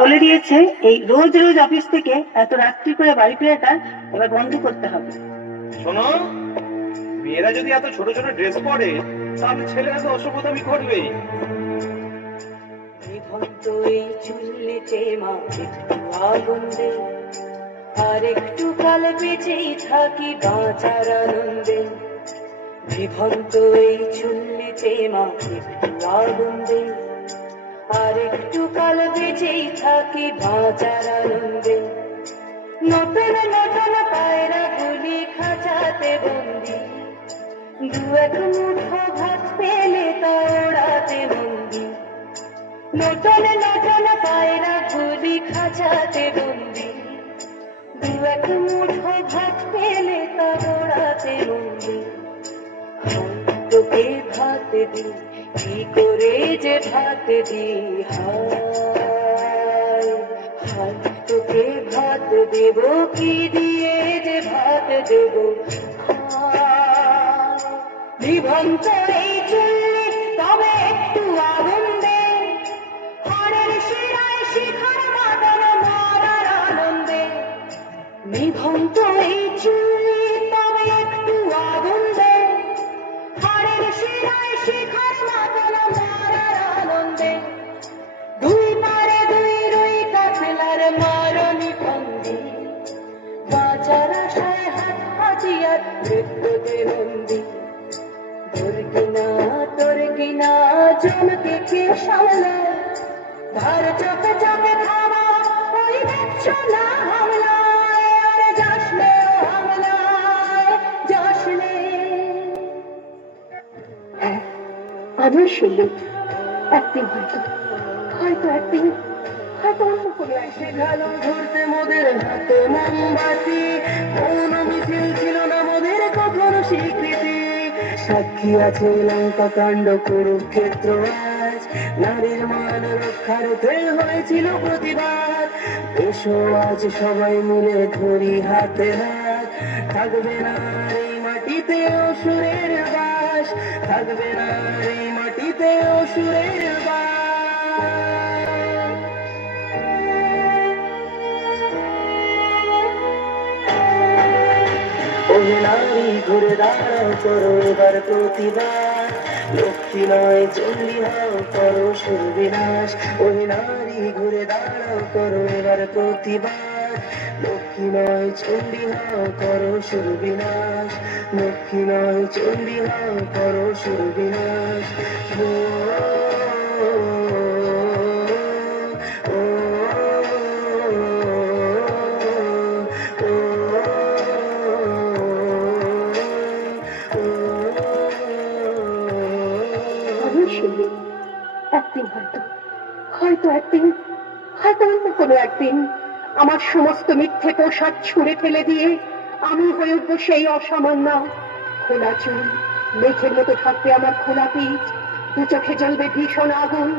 বলে দিয়েছে এই রোজ রোজ অফিস থেকে এত রাত্রি করে বাড়ি ফেরাটা এবার বন্ধ করতে হবে। শোনো মেয়েরা যদি এত ছোট ছোট ড্রেস পরে তাহলে ছেলেরা তো অসভ্যতামি দে আর একটু কাল বেঁচেই থাকি বাঁচার আনন্দে। বিভক্ত এই চুল্লিতে মা একটু আগুন দে আর একটু কাল বেঁচেই থাকি বাঁচার আনন্দে। নতুন নতুন পায়রা গুলি খাঁচাতে বন্দি। দু এক মুঠো ভাত পেলে তা ওড়াতে বন্দি। নতুন নতুন পায়রা গুলি খাঁচাতে বন্দি। দু এক মুঠো ভাত পেলে তা ওড়াতে বন্দি তোকে ভাত দি কি করে যে ভাত দি হায় হায় তোকে ভাত দেব কি দিয়ে যে ভাত দেব? হায় চলে চুল্লি তবে একটু কিনা জমকে কে সামলা ধার চোখে চোখে খাওয়া ওই দেখছ না হামলায়। আরে যাস নে ও হামলায়, যাস নে। হ্যাঁ একদিন হয়তো হয়তো একদিন, হয়তো অন্য কোনো গেল ধরতে মোদের হাতে মোমবাতি। কোন মিছিল ছিল না মোদের, কখনো স্বীকৃতি সাক্ষী আছে লঙ্কা কাণ্ড কুরুক্ষেত্র আজ নারীর মান রক্ষার্থে হয়েছিল প্রতিবাদ। এসো আজ সবাই মিলে ধরি হাতে হাত। থাকবে না এই মাটিতে অসুরের বাস। থাকবে না এই মাটিতে অসুরের বাস। ওহে নারী ঘুরে দাঁড়াও করো এবার প্রতিবাদ লক্ষ্মী নয় চণ্ডী হও করো সুবিনাশ ওহে নারী, ঘুরে দাঁড়াও করো এবার প্রতিবাদ লক্ষ্মী নয় চণ্ডী হও করো সুবিনাশ লক্ষ্মী নয় চণ্ডী হও করো সুবিনাশ আমিও একদিন হয়তো হয়তো একদিন, হয়তো অন্য কোনো একদিন আমার সমস্ত মিথ্যে পোশাক ছুঁড়ে ফেলে দিয়ে আমি হয়ে উঠবো সেই অসামান্য খোলা চুল, মেঘের মতো থাকবে আমার খোলা পিঠ, দু চোখে জ্বলবে ভীষণ আগুন,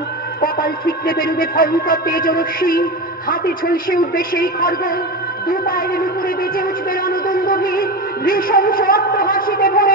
কপাল ঠিকরে বেরোবে ভয়ঙ্কর তেজরশ্মি, হাতে ঝলসে উঠবে সেই খর্গ, দু পায়ের উপরে বেজে উঠবে রণদন্দভী নৃশংস হাসিতে ভরে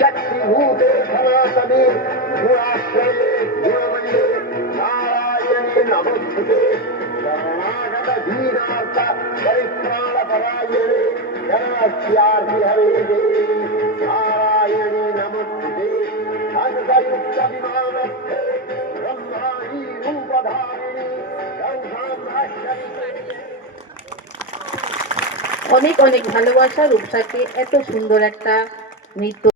शहूरे धुरा नारायण नमेगी पाइ অনেক অনেক ভালোবাসা। রূপসাকে এত সুন্দর একটা নৃত্য